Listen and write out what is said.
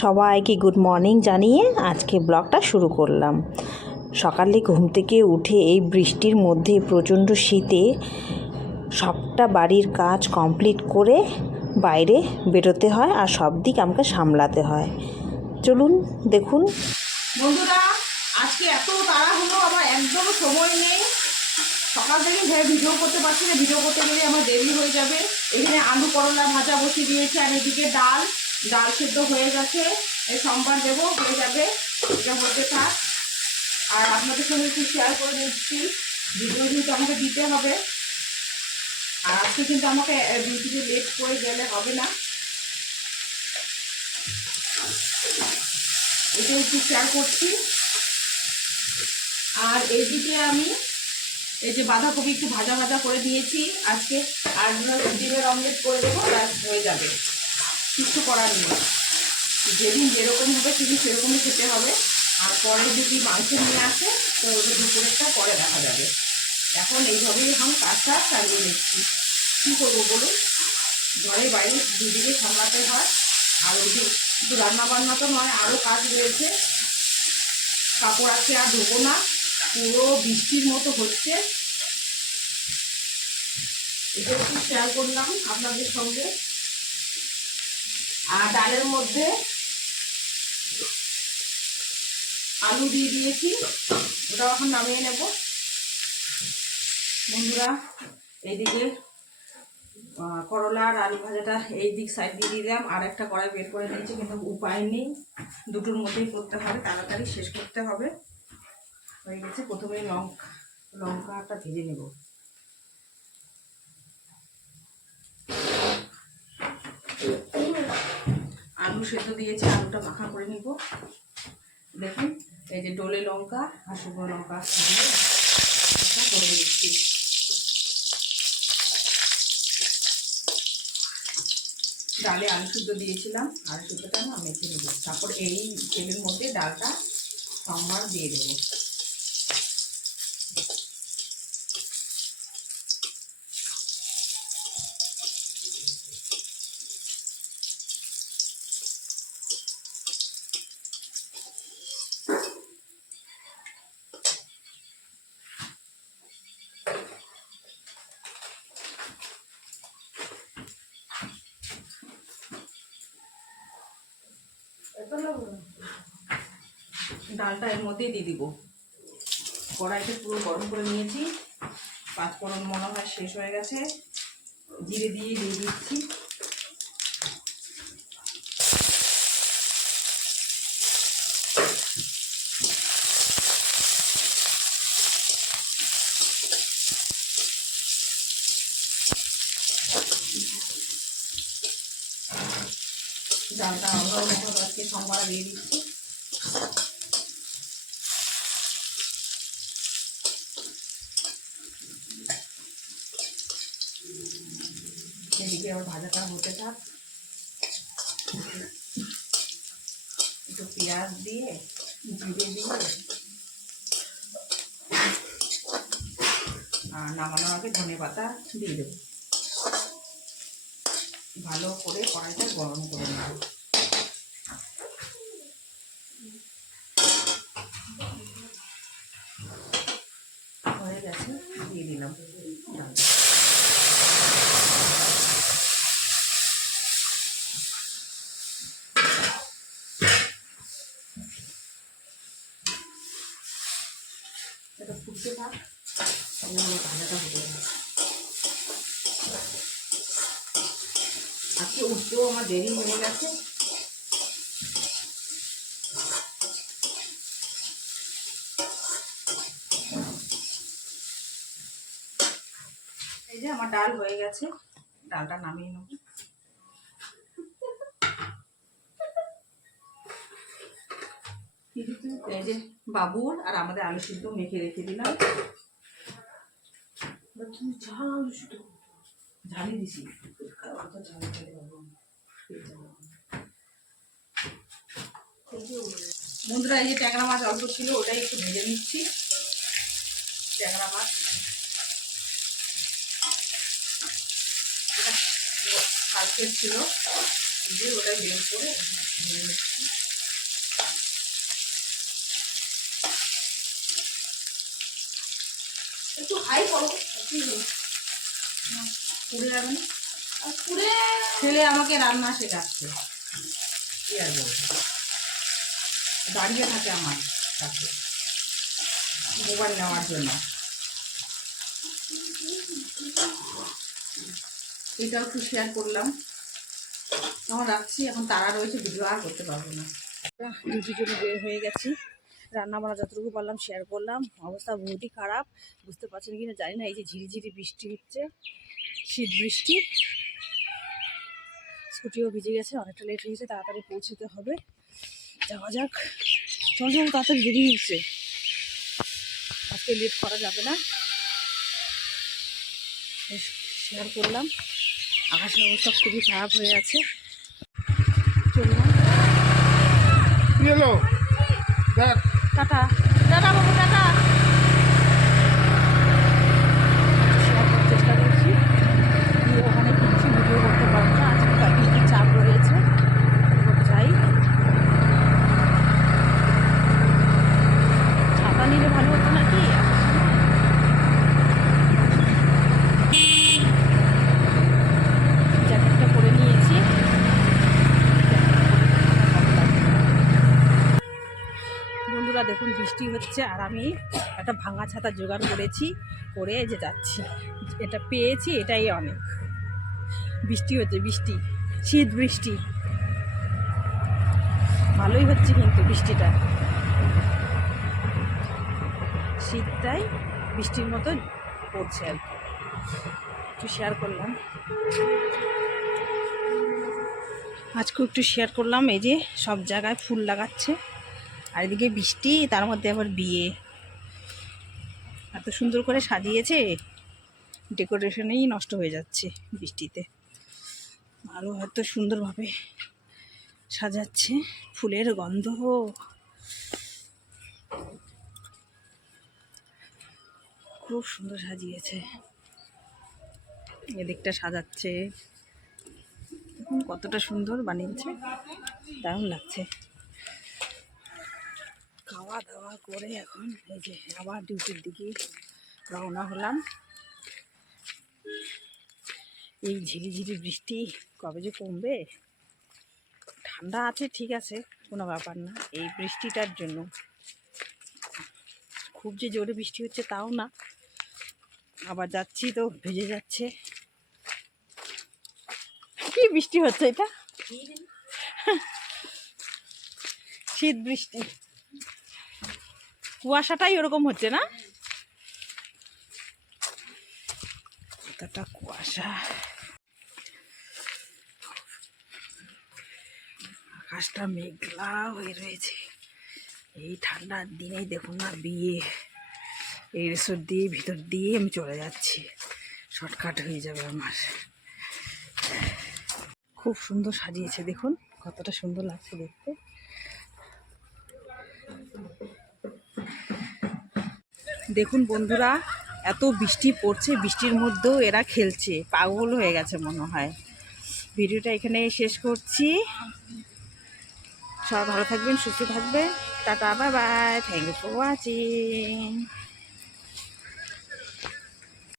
সবাইকে good morning জানিয়ে আজকে ব্লগটা শুরু করলাম। সকালে ঘুম থেকে উঠে এই বৃষ্টির মধ্যে প্রচণ্ড শীতে সবটা বাড়ির কাজ কমপ্লিট করে বাইরে বেরোতে হয় আর সব দিক আমাকে সামলাতে হয়। চলুন দেখুন বন্ধুরা, আজকে এত তাড়াহুড়ো, আমার একদম সময় নেই। সকাল থেকে ভিডিও করতে পারছি না, ভিডিও করতে গেলে আমার দেরি হয়ে যাবে। এখানে আলু করলা ভাজা বসিয়ে দিয়েছে আর এদিকে ডাল সেদ্ধ হয়ে গেছে। এই সোমবার দেবো, হয়ে যাবে, এটা হতে থাক। আর আপনাদের সঙ্গে একটু শেয়ার করে দিচ্ছি, ভিডিও কিন্তু আমাকে দিতে হবে। আর আজকে কিন্তু আমাকে ডিউটিতে লেট করে গেলে হবে না, এটা একটু শেয়ার করছি। আর এইদিকে আমি এই যে বাঁধাকপি একটু ভাজা ভাজা করে দিয়েছি আজকে, আর ডিমের অমলেট করে দেবো, ব্যাস হয়ে যাবে, কিছু করার নেই। যেদিন যেরকম হবে সেদিন সেরকমই খেতে হবে। আর পরে যদি মাংস নিয়ে আসে তো ওদের দুপুরেরটা পরে দেখা যাবে। এখন এইভাবেই আমি কাজটা চালিয়ে নিচ্ছি। কী করবো বলুন, ঘরে বাইরে দুদিকে সামলাতে হয়। আর ওই যে শুধু রান্নাবান্না তো নয়, আরও কাজ রয়েছে। কাপড় আছে আর ধোবো না, পুরো বৃষ্টির মতো হচ্ছে। এটা একটু শেয়ার করলাম আপনাদের সঙ্গে। আর ডালের মধ্যে আলু দিয়ে দিয়েছি, ওটাও এখন নামিয়ে নেব। বন্ধুরা, এইদিকে করলা আর আলু ভাজাটা এই দিক সাইড দিয়ে দিলাম, আর একটা কড়াই বের করে নিয়েছি, কিন্তু উপায় নেই, দুটোর মধ্যেই করতে হবে, তাড়াতাড়ি শেষ করতে হবে। হয়ে গেছে। প্রথমে লঙ্কাটা ভেজে নেব। আলু সেদ্ধ দিয়েছি, আলুটা মাখা করে নিব। দেখুন, এই যে ডোলে লঙ্কা আর শুকনো লঙ্কা দিয়ে করে নিচ্ছি। ডালে আলু সিদ্ধ দিয়েছিলাম, আলু সিদ্ধটা না মেখে নেব, তারপর এই তেলের মধ্যে ডালটা সম্বার দিয়ে দেবো। ডালটা এর মধ্যেই দিয়ে দিব। কড়াইটা পুরো গরম করে নিয়েছি, 5 ফোড়ন মনে হয় শেষ হয়ে গেছে, জিরে দিয়ে দিচ্ছি। ডালটা আজকে সোমবার দিয়ে দিচ্ছি। এদিকে আবার ভাজাটা হতে থাক। একটু পেঁয়াজ দিয়ে জিরে দিয়ে আর নামানোর আগে ধনে পাতা দিয়ে দেবো। ভালো করে কড়াইটা গরম করে নেব। হয়ে গেছে, দিয়ে দিলাম। এটা ফুটতে থাক, ভাজাটা হতে থাক। আজকে উঠতেও আমার দেরি হয়ে গেছে। এই যে আমার ডাল হয়ে গেছে, ডালটা নামিয়ে নেব। এই যে বাবুর আর আমাদের আলু সিদ্ধ মেখে রেখে দিলাম। তুমি ঝাল আলু সিদ্ধ ঝালি দিছি, বন্ধুরা, এই যে ট্যাংরা মাছ অল্প ছিল, ওটাই একটু ভেজে নিচ্ছি। ট্যাংরা মাছ কালকে ছিল, যে ওটা বের করে ভেজে নিচ্ছি। আই করো পুড়ে যাবে না, পুড়ে ছেলে আমাকে রান্না শেখাচ্ছে, কি আর বলবো, দাঁড়িয়ে থাকে আমার কাছে মোবাইল নেওয়ার জন্য। এটাও একটু শেয়ার করলাম, তখন রাখছি, এখন তারা রয়েছে, ভিডিও আর করতে পারবো না। ডিউটির জন্য বের হয়ে গেছি, রান্না বান্না যতটুকু পারলাম শেয়ার করলাম। অবস্থা বহুতই খারাপ, বুঝতে পারছেন কিনা জানি না। এই যে ঝিরিঝিরি বৃষ্টি হচ্ছে, শীত বৃষ্টি, স্কুটিও ভিজে গেছে, অনেকটা লেট হয়ে গেছে, তাড়াতাড়ি পৌঁছতে হবে। যাওয়া যাক, চল চল, তাড়াতাড়ি দেরি হচ্ছে, আজকে লেট করা যাবে না। শেয়ার করলাম, আকাশের অবস্থা খুবই খারাপ হয়ে আছে। চললাম, টাটা টাটা বাবু, টাটা। শেয়ার করার চেষ্টা করছি, ওখানে কিছু ভিডিও করতে পারবো না, আজকে কয়েকদিন চাপ রয়েছে, যাই। ছাতা নিলে ভালো হতো নাকি, জ্যাকেটটা পরে নিয়েছি। বন্ধুরা দেখুন, বৃষ্টি হচ্ছে আর আমি একটা ভাঙা ছাতা জোগাড় করেছি, করে যে যাচ্ছি। এটা পেয়েছি, এটাই অনেক। বৃষ্টি হচ্ছে, বৃষ্টি, শীত বৃষ্টি ভালোই হচ্ছে, কিন্তু বৃষ্টিটা শীতটাই বৃষ্টির মতো পড়ছে আর কি, একটু শেয়ার করলাম। আজকেও একটু শেয়ার করলাম। এই যে সব জায়গায় ফুল লাগাচ্ছে, আর এদিকে বৃষ্টি, তার মধ্যে আবার বিয়ে, এত সুন্দর করে সাজিয়েছে, ডেকোরেশনেই নষ্ট হয়ে যাচ্ছে বৃষ্টিতে। আরও এত সুন্দরভাবে সাজাচ্ছে, ফুলের গন্ধ, খুব সুন্দর সাজিয়েছে। এদিকটা সাজাচ্ছে, দেখুন কতটা সুন্দর বানিয়েছে, দারুণ লাগছে। খাওয়া দাওয়া করে এখন এই যে আবার ডিউটির দিকে রওনা হলাম। এই ঝিরিঝিরি বৃষ্টি কবে যে কমবে, ঠান্ডা আছে ঠিক আছে, কোনো ব্যাপার না, এই বৃষ্টিটার জন্য। খুব যে জোরে বৃষ্টি হচ্ছে তাও না, আবার যাচ্ছি তো ভিজে যাচ্ছে। কি বৃষ্টি হচ্ছে এটা, শীত বৃষ্টি, কুয়াশাটাই ওরকম হচ্ছে না, কতটা কুয়াশা, আকাশটা মেঘলা হয়ে রয়েছে। এই ঠান্ডার দিনেই দেখুন না, বিয়ে, এই রিসোর্ট দিয়ে ভিতর দিয়ে আমি চলে যাচ্ছি, শর্টকাট হয়ে যাবে আমার। খুব সুন্দর সাজিয়েছে, দেখুন কতটা সুন্দর লাগছে দেখতে। দেখুন বন্ধুরা, এত বৃষ্টি পড়ছে, বৃষ্টির মধ্যেও এরা খেলছে, পাগল হয়ে গেছে মনে হয়। ভিডিওটা এখানে শেষ করছি, সবাই ভালো থাকবেন, সুস্থ থাকবেন, tata, bye bye, thank you for watching.